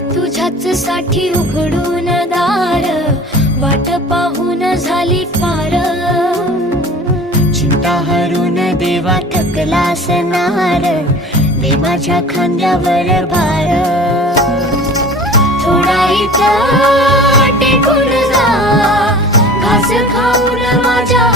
तुझ्याच साठी उघडून दार, वाट पाहून झाली पार. चिंता हरून देवा थकला असणार, दे माझ्या खांद्यावर भार. थोडा इथं टेकून जा, घास खाऊन माझ्या